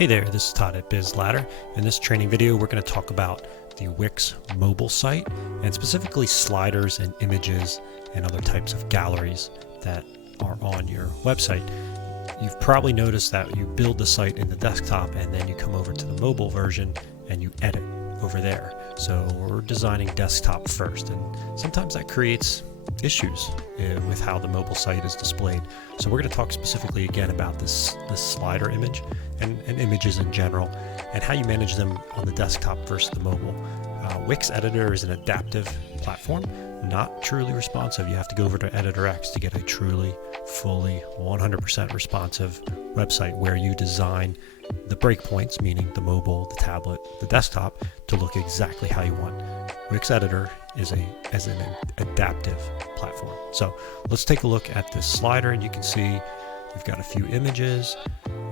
Hey there, this is Todd at BizLadder. In this training video, we're going to talk about the Wix mobile site and specifically sliders and images and other types of galleries that are on your website. You've probably noticed that you build the site in the desktop and then you come over to the mobile version and you edit over there. So we're designing desktop first, and sometimes that creates issues with how the mobile site is displayed. So we're going to talk specifically again about this slider image and images in general and how you manage them on the desktop versus the mobile. Wix Editor is an adaptive platform, not truly responsive. You have to go over to EditorX to get a truly, fully, 100% responsive website where you design the breakpoints, meaning the mobile, the tablet, the desktop, to look exactly how you want. Wix Editor is an adaptive platform. So let's take a look at this slider, and you can see we've got a few images.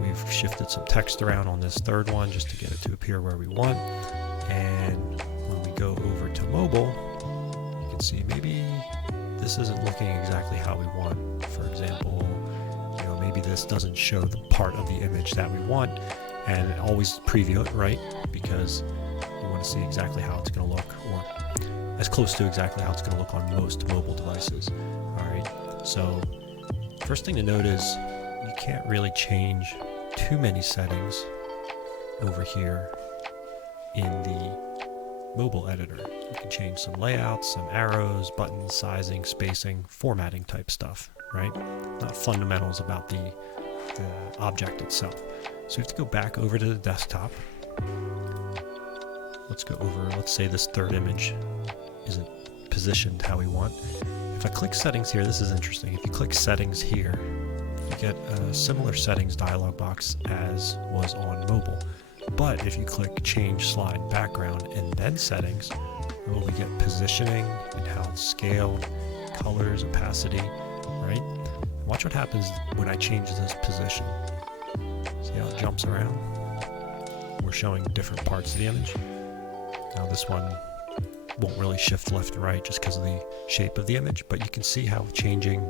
We've shifted some text around on this third one just to get it to appear where we want. And when we go over to mobile, you can see maybe this isn't looking exactly how we want. For example, maybe this doesn't show the part of the image that we want, and always preview it, right? Because you want to see exactly how it's going to look, or as close to exactly how it's going to look on most mobile devices. All right, so first thing to note is you can't really change too many settings over here in the mobile editor. You can change some layouts, some arrows, buttons, sizing, spacing, formatting type stuff, right? Not fundamentals about the object itself. So we have to go back over to the desktop. Let's go over, let's say this third image isn't positioned how we want. If I click settings here, this is interesting. If you click settings here, you get a similar settings dialog box as was on mobile. But if you click change slide background and then settings, we get positioning and how it's scaled, colors, opacity, right? Watch what happens when I change this position. See how it jumps around? We're showing different parts of the image. Now this one won't really shift left and right just because of the shape of the image, but you can see how changing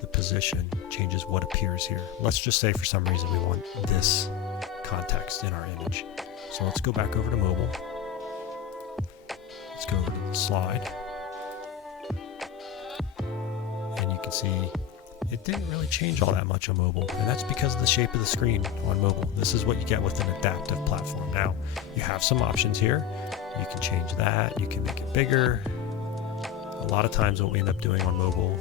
the position changes what appears here. Let's just say for some reason we want this context in our image. So let's go back over to mobile. Let's go over to the slide. And you can see it didn't really change all that much on mobile, and that's because of the shape of the screen on mobile. This is what you get with an adaptive platform. Now, you have some options here. You can change that, you can make it bigger. A lot of times what we end up doing on mobile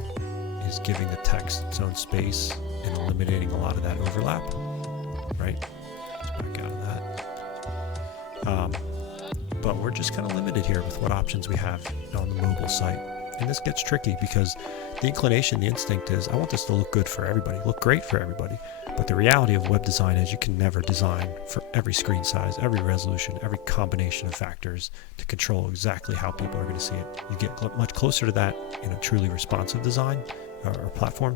is giving the text its own space and eliminating a lot of that overlap, right? Let's back out of that. But we're just kind of limited here with what options we have on the mobile site. And this gets tricky because the inclination, the instinct is, I want this to look good for everybody, look great for everybody. But the reality of web design is you can never design for every screen size, every resolution, every combination of factors to control exactly how people are going to see it. You get much closer to that in a truly responsive design or platform,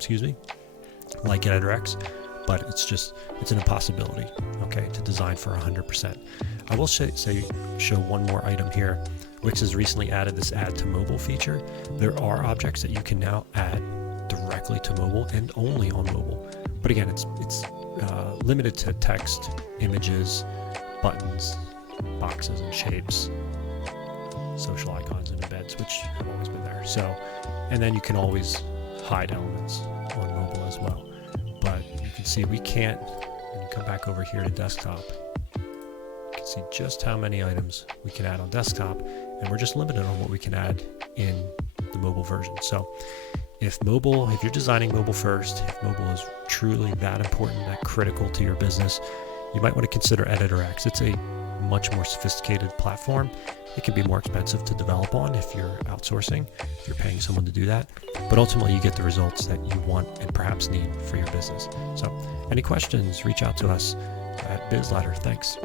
like EditorX, but it's an impossibility, okay, to design for 100%. I will show one more item here. Wix has recently added this add to mobile feature. There are objects that you can now add directly to mobile and only on mobile. But again, it's limited to text, images, buttons, boxes and shapes, social icons and embeds, which have always been there. So, and then you can always hide elements on mobile as well. But you can see we can't, when you come back over here to desktop, you can see just how many items we can add on desktop, and we're just limited on what we can add in the mobile version. So if you're designing mobile first, if mobile is truly that important, that critical to your business, you might want to consider EditorX. It's a much more sophisticated platform. It can be more expensive to develop on if you're outsourcing, if you're paying someone to do that. But ultimately, you get the results that you want and perhaps need for your business. So any questions, reach out to us at BizLadder. Thanks.